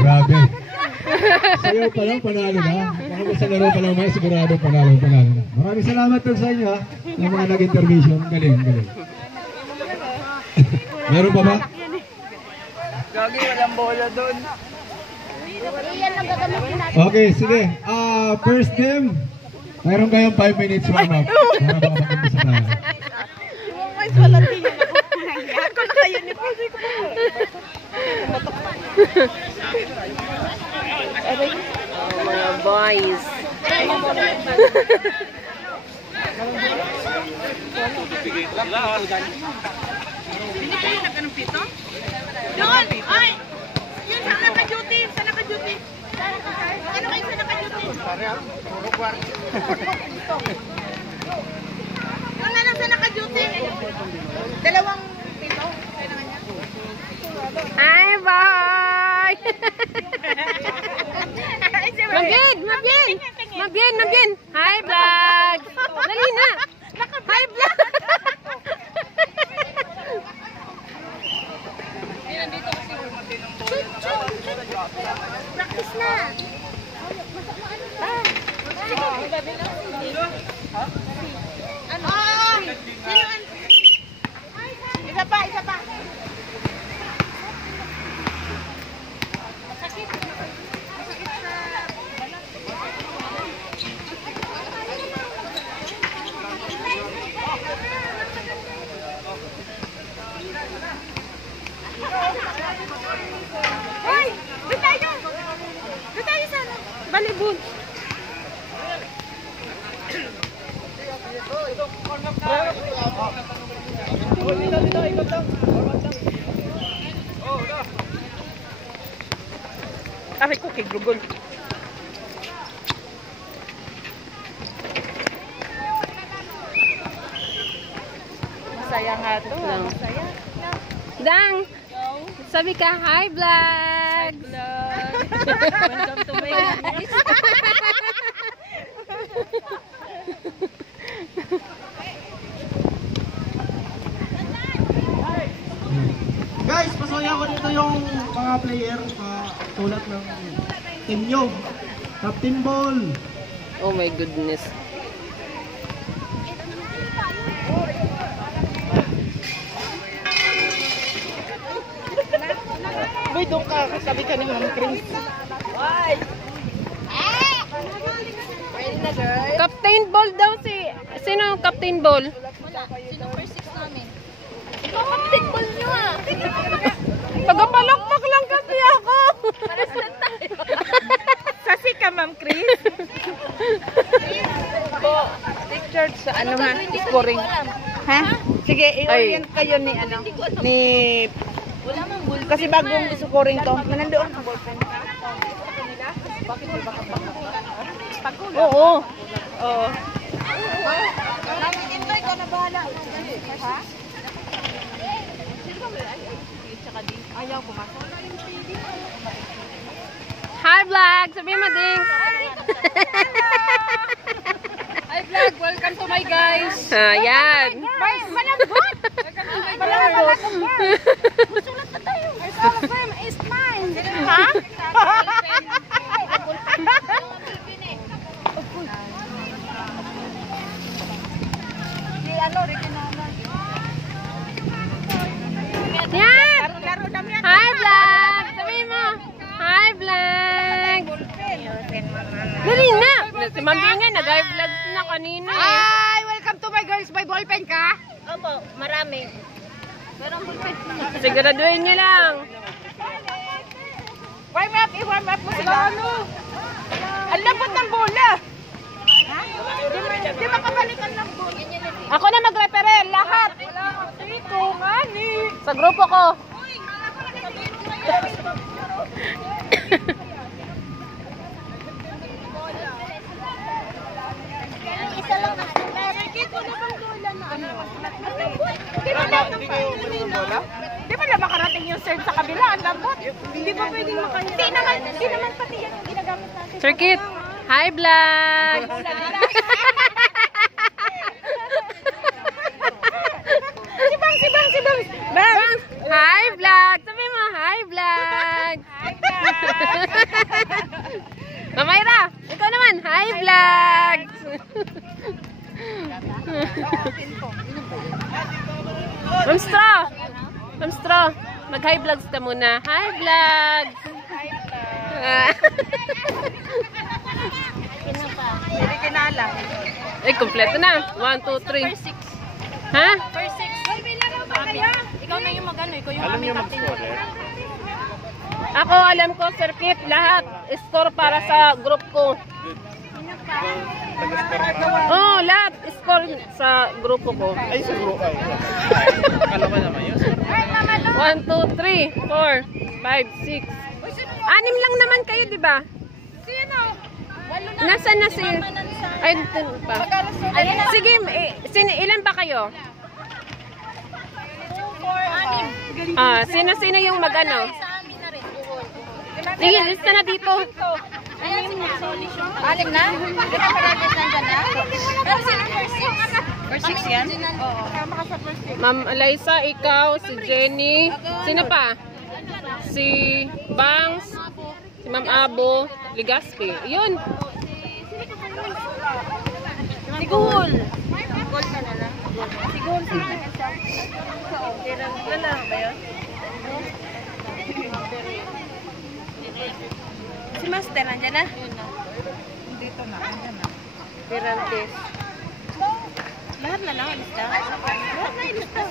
Grabe. Sayo pa lang, panalo na. Baka sa laro pa lang may sigurado panalo na. Maraming salamat po sa inyo ha. Yung mga nag-intermission. Galing. Meron pa ba? Gagi, walang bola doon. Okay, sige. First game. Mayroon kayong 5 minutes warm up. Para baka mag-umpisa tayo. Guys, walang tingin ako. Ako na kayo ni Pwede ko. Mga boys. Binigyan na ka ng pito? Doon! Ay! Yun sa naka-duty! Sa naka-duty! Ano kayo sa naka-duty? Yung na lang sa naka-duty! Dalawang pito? Hi, boy! Mabien! Hi, vlog! Dali na! Hi, vlog! Practice na! Ano? Isa pa! Hoy! Doon tayo sa ano? Balibon! Aray ko kay Grugol. Masaya nga to. Masaya. Dang! Sabi ka, hi, vlog! Welcome to my guys. Guys, pasaya ko dito yung mga player tulad ng team nyo. Captain Ball. Oh my goodness. Boy, doon ka. Kasabi ka ni Ma'am Chris. Why? Ready na, girl? Captain Ball daw si... Sino ang Captain Ball? Wala. Sino first six namin? Ikaw, Captain Ball nyo ah. Pagapalakpak lang kasi ako. Paras na tayo. Sasi ka, Ma'am Chris. Take charge sa ano ha? Scoring. Ha? Sige, i-orient kayo ni ano? Ni... Wala mang ballpen. Kasi bagong scoring to. Nandoon ang ballpen. Oo. Oo. Intoy ko na bahala. Ha? Ayaw pumasok. Hi, vlog! Sabi mo, Ding! Hi vlog, welcome to my guys. Ayan! Malambot! Malambot! Musulat na tayo. All of them is mine. Ha? Si ano, Reginana. Yan! Laro namin yan. Hi, vlog! Sabi mo! Hi, vlog! Dali na! Si Ma'am Bing nga, nag-hi vlog na kanina eh. Hi! Welcome to my girls. May ballpen ka? Opo, marami. Merong ballpen. Siguraduhin niyo lang. Warm up mo sila. Ano? Ang lambot ng bola. Ha? Di makabalikan ng bola. Ako na mag-referee, lahat! Ito, ngani. Sa grupo ko. Isa lang na. Ito na bang bola na ano? Di ba na makarating yung serve sa kabila? Ang lambot. Hindi ba pwedeng makanya? Di naman pati yan yung ginagamit natin. Circuit! Hi, vlog! Si Bang! Hi, vlog! Sabi mo, hi, vlog! Hi, guys! Ma'am Straw! Ma'am Straw, mag-hi vlogs ka muna. Hi vlogs! Hindi kinala. Ay, kompleto na. 1, 2, 3. Ha? First 6. Ikaw na yung mag-ano, ikaw yung aming captain. Ako, alam ko, Sir Kip, lahat. Score para sa group ko. Oh, lahat. Score sa grupo ko. Ay, siguro ay. Kalaman naman yun. 1, 2, 3, 4, 5, 6. 6 lang naman kayo, di ba? Sino? Walo na. Nasaan na si... Ay, dun pa. Ayun na. Sige, ilan ba kayo? 2, 4, 6. Sino-sino yung mag-ano? Sa amin na rin. Buhol. Sige, lista na dito. Anim na. Anim na? Hindi ka palagay nandyan na? Pero sino first 6? First 6 yan? Oo. Kama ka sa first 6. Ma'am Eliza, ikaw, si Jenny. Sino pa? Si Bangs, si Ma'am Abo, Ligaspi. Yun. Si Guhol. Guhol ka na lang. Si Guhol sino na siya? Wala ba yun? Si Master, nandyan na? Dito na, nandyan na. Pirantes. Lahat na lang, ilista. Lahat na ilista.